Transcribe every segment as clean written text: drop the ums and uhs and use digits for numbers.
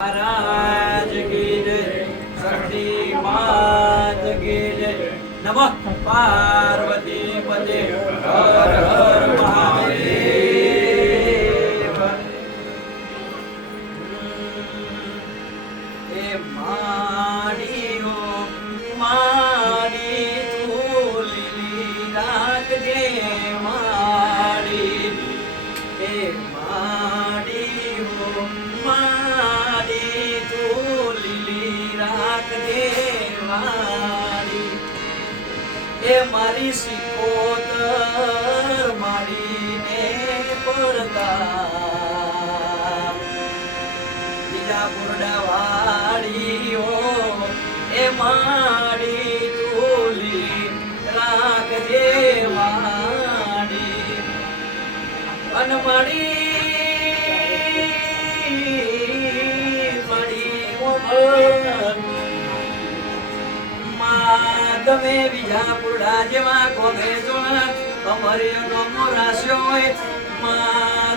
महाराज की जय, शक्ति मात की जय। नमः पार्वती पते हर हर महादेव। ए माड़ियो माड़ी झूली राखजे माड़ी, ए माड़ियो माड़ी झूली राखजे माड़ी, ए मारी सिकोतर मारीने परताप, बीजा बुरडा वाड़ीओ ए माड़ी झूली राखजे माड़ी। अन माड़ी તમે વિજાપુરડા જેવા કોમે જોણા અમરિયનો મોરાસ્યો હોય માં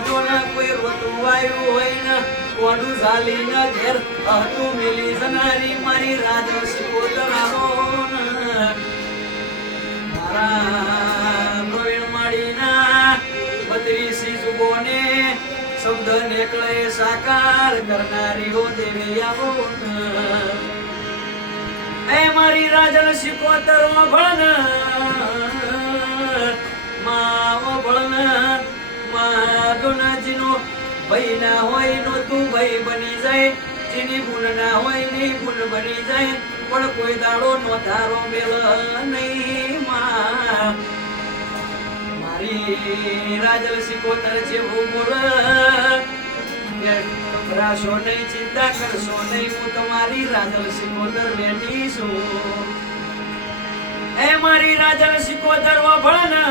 જોણા કોઈ રોતું વાયુ હોય ને કોડું ઝાલી ન ઘેર હતું મિલી જનારી મારી રાજસી કોતરાનો મારા પ્રવીણ માડીના 32 જુગોને શબ્દ નીકળે સાકાર કરનારી હો દેવી આવો ए मारी राजन सिकोतर भळन माव भळन मादुना जिनो भई ना होय नो तू भई बनी जाय, जिनी गुण ना होय नी गुण बनी जाय, पण कोई दाडो नो धारो मेल नहीं मा मारी राजन सिकोतर जेवू बोल राशो नहीं चिंता करशो नहीं हूँ तुम्हारी राजल सिकोदर बेटी सू। ए मारी राजल सिकोदर वो भळना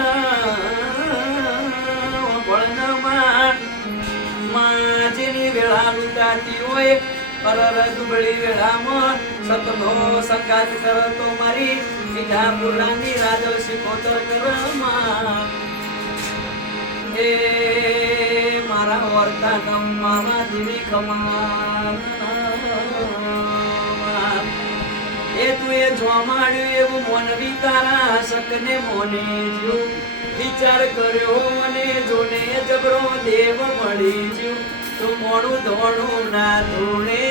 मां जेनी वेळा लुटाती होय परर दुबळी वेळा में सतनो संगात करतो मारी विजापुरानी राजल सिकोदर कर मां। ए मारा वर्तन मामा देवी खमान ए तू ए जोमाड्યું એવું મોનવી તારા શકને મોને જો વિચાર કર્યો અને જોને જબરો દેવ મળી જો તું મોડું ધોણું ના ધૂણે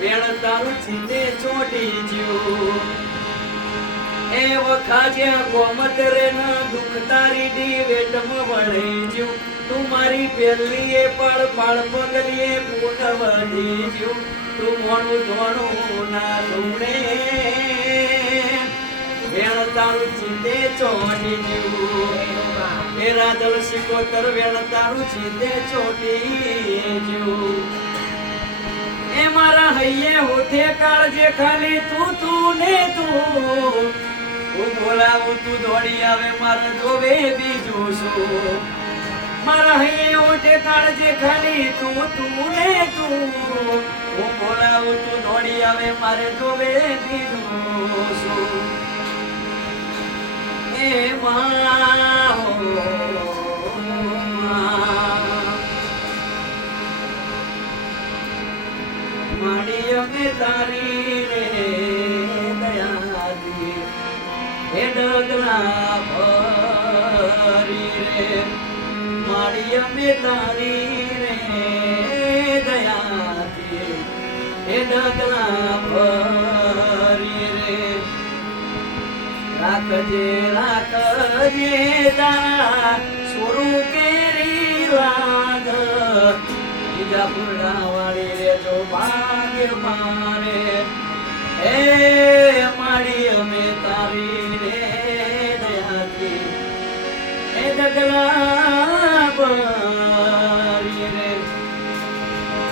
વેણ તારું છીને ચોટી જો ए वखाज्या गोमत रे न दुख तारी डी वेटम वळे जो तुम्हारी पेलिए पड़ पड़ पगलिए पूनवडी जो तू मोणु धोणु ना धूणे वेण तारू चिंते चोटी जो ए राजल सिकोतर वेण तारू चिंते चोटी जो ए मारा हइये होठे काळजे खाली तू तू ने तू હું બોલાવું તું દોડી આવે મારા જોવે બીજું શું મારા હૈયે ઓટે કાળજે ખાલી તું તું ને તું હું બોલાવું તું દોડી આવે મારે જોવે બીજું શું એ મા હો માડી અમે તારી રે हे डगला भरी रे माड़िया में तारी रे दया थी हे डगला भरी रे राखजे राखजे तारा सोरू केरी वाद विजापुरा वाली रे जो भाग्य मारे ए माड़िया में तारी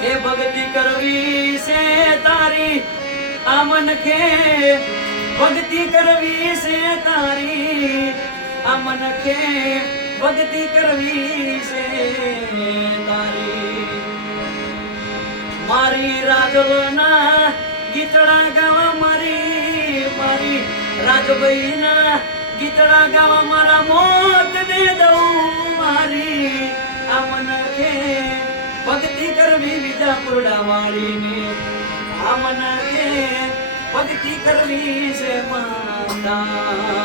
ए भक्ति करवी से तारी आमन के भक्ति करवी से तारी आमन के भक्ति करवी से तारी मारी राजलना गीतड़ा गावा मारी मारी राजबईना गीतड़ा गावा मारा मोत दे दऊं मारी आमन के भक्ति कर કરવી વિજાપુરડા વાળીની આમના કે ભક્તિ કરવી છે માતારી